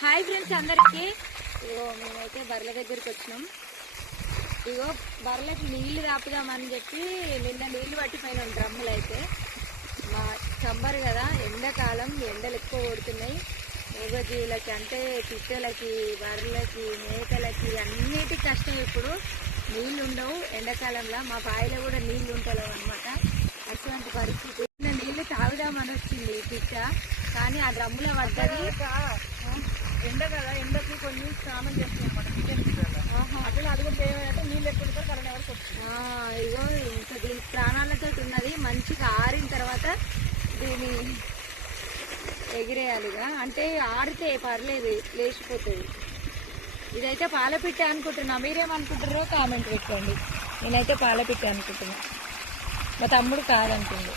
Hi friends అందరికి. ఇగో మేమైతే బర్రెల దగ్గరికి వచ్చినాం. ఇగో బర్రెలకు నీళ్లు తాపుదామని చెప్పి నిన్న నీళ్లు పట్టిపోయినాం డ్రమ్ములు. అయితే మా చంబర్ కదా, ఎండాకాలం ఎండలు ఎక్కువ కొడుతున్నాయి. మూగజీవులకి అంటే పిట్టలకి, బర్రెలకి, మేకలకి అన్నిటికీ కష్టం. ఇప్పుడు నీళ్లు ఉండవు ఎండాకాలంలో. మా బావిలో కూడా నీళ్లు ఉంటలేవు అనమాట. అటువంటి పరిస్థితి. నీళ్లు తాగుదామని వచ్చింది పిట్ట, కానీ ఆ డ్రమ్ములో పడ్డది. ఎండ కదా, ఎండకి కొన్ని స్నానం చేస్తున్నాయి అనమాట. అట్లా అది కూడా ఏమంటే నీళ్ళు ఎక్కువ కరెంట్ ఎవరికి వస్తుంది. ఇగో ఇంకా దీని ప్రాణాలతో ఉన్నది. మంచిగా ఆరిన తర్వాత దీన్ని ఎగిరేయాలిగా, అంటే ఆడితే పర్లేదు లేచిపోతుంది. ఇదైతే పాలపిట్ట అనుకుంటున్నా. మీరేమనుకుంటారో కామెంట్ పెట్టండి. నేనైతే పాలపిట్ట అనుకుంటున్నా. మా తమ్ముడు కాదనుకుంది.